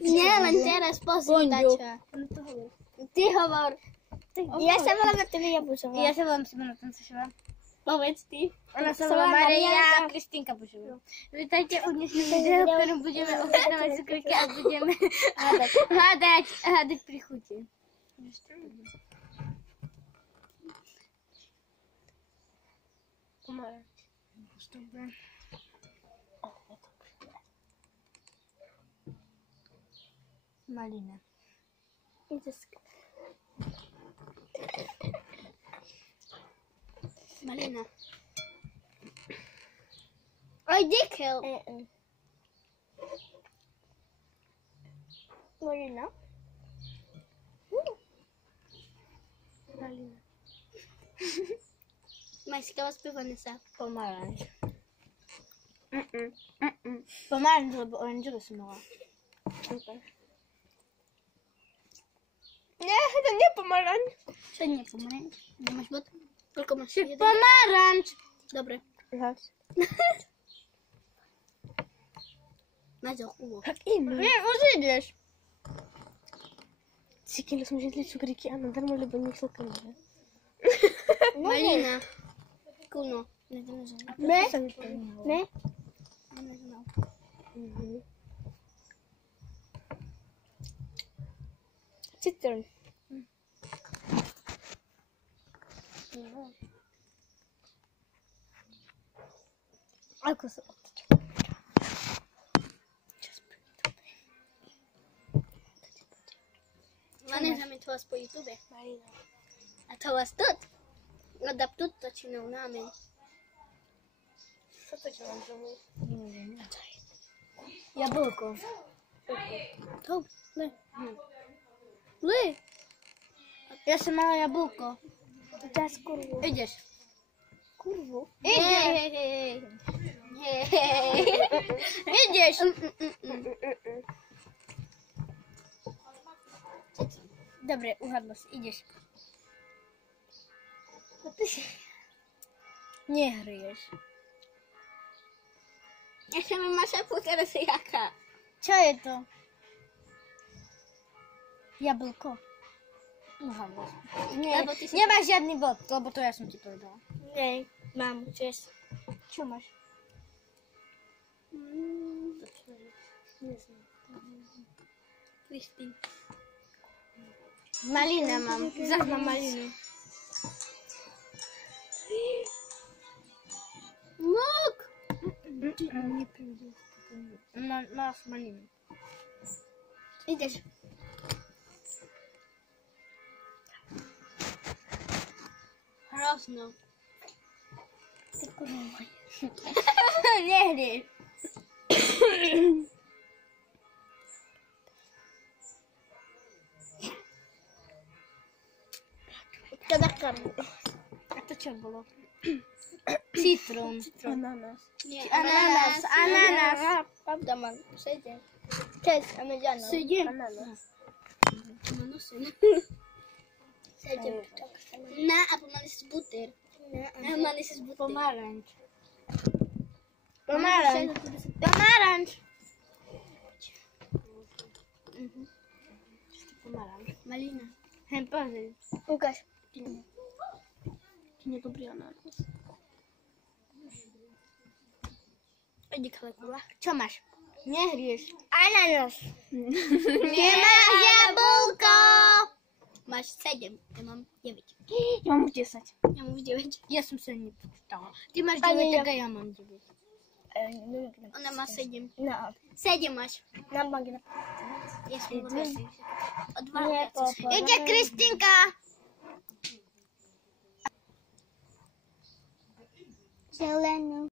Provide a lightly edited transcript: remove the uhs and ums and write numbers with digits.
Nie, len teraz posluchača. Ty hovor. Ja sa volám Nathalia Jabušová. Ja sa volám Simona Tancošová. Povedz ty. Ona sa volá Maria a Kristýnka Bušová. Vítajte u dnešného videa, v ktorom budeme ochutnávať cukríky a budeme hádať pri chuti. Malina. Malina. Oj, dikel. Malina. Malina. Majská spievané sa. Pomaranč. Pomaranč, lebo oranžové som mala. Nie, to nie pomaranč. Čo nie pomaranč? Nemáš bod? Koľko máš? Pomaranč! Dobre. Zas. Máš ho úvod. Tak iný. Nie, už ideš. Cíkilo som žitli cukríky a nadarmo, lebo nie chcel kamerę. Malina. Kuno. Ne? Ne? Citron. Ako sa otočí? Мене замітила по ютубі. Marina. А то вас тут? Адаптут точно нами. Co to ci mam zrobić? Nie wiem. Jabłko. To, le. Le. Ja się mała jabłko. Teraz kurwu. Idziesz. Kurwu? Idziesz. Idziesz. Dobre, uhadłaś. Idziesz. A ty się... Nie hryjesz. Ja się mam masza teraz jaka. Co jest to? Jabłko. Uhadłaś. Nie masz żadnych wod, bo to ja sam ci powiedziała. Nie, mam. Cześć. Co masz? Nie znam. Kristyn. Malinę mam. Zachmam maliny. Mógł! Nie pójdę. Masz maliny. Idziesz. Rosną. Ty kurwa. Nie hryj. To na karmę. A to co było? Citron. Ananas. Nie, ananas. Prawda, mam. Przejdzie. Cześć, Amedziano. Syjdzie. Ananas. Przejdzie. Na, a pomalis z buter. A pomalis z buter. Pomarańcz. Pomarańcz. Pomarańcz. Pomarańcz. Malina. Hempozy. Łukasz. Niedobry ananas. Idzie kalekula. Co masz? Nie hryjesz. Ananas. Nie masz jabłko! Masz 7, ja mam 9. Ja mam 10. Ja mam 9. Ja sam sobie nie przeczytała. Ty masz Ale 9, ja- tego ja mam 9. Ona ma 7. No. 7 masz. Nam mogę na... Jest mu więcej. O 2 Nie, lecę. papa. Idzie Krystynka! Zieleno.